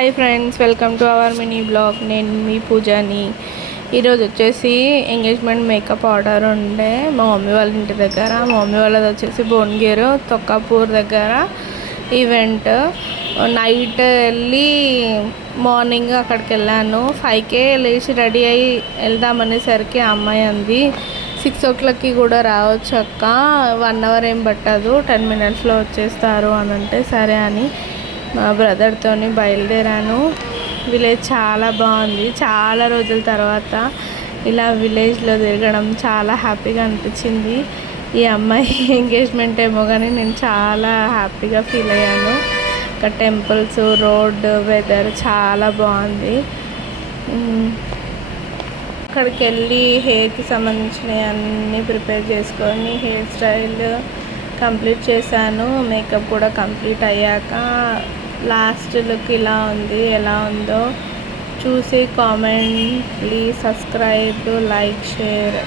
Hi friends, welcome to our mini blog. నేను మీ పూజని. ఈరోజు వచ్చేసి ఎంగేజ్మెంట్ మేకప్ ఆర్డర్ ఉండే మా మమ్మీ వాళ్ళ ఇంటి దగ్గర. మా మమ్మీ వాళ్ళది వచ్చేసి భువనగిరి తొక్కాపూర్ దగ్గర ఈవెంట్. నైట్ వెళ్ళి మార్నింగ్ అక్కడికి వెళ్ళాను. 5కే లేచి రెడీ అయ్యి వెళ్దామనేసరికి అమ్మాయి అంది 6 o'clockకి కూడా రావచ్చు అక్క, 1 hour ఏం పట్టదు, 10 minutesలో వచ్చేస్తారు అని అంటే సరే అని మా బ్రదర్తో బయలుదేరాను. విలేజ్ చాలా బాగుంది. చాలా రోజుల తర్వాత ఇలా విలేజ్లో తిరగడం చాలా హ్యాపీగా అనిపించింది. ఈ అమ్మాయి ఎంగేజ్మెంట్ ఏమో కానీ నేను చాలా హ్యాపీగా ఫీల్ అయ్యాను. ఇక్కడ టెంపుల్స్, రోడ్, వెదర్ చాలా బాగుంది. అక్కడికి వెళ్ళి హెయిర్కి సంబంధించినవి అన్నీ ప్రిపేర్ చేసుకొని హెయిర్ స్టైల్ కంప్లీట్ చేశాను. మేకప్ కూడా కంప్లీట్ అయ్యాక లాస్ట్ లుక్ ఇలా ఉంది. ఎలా ఉందో చూసి comment, please subscribe, like, share.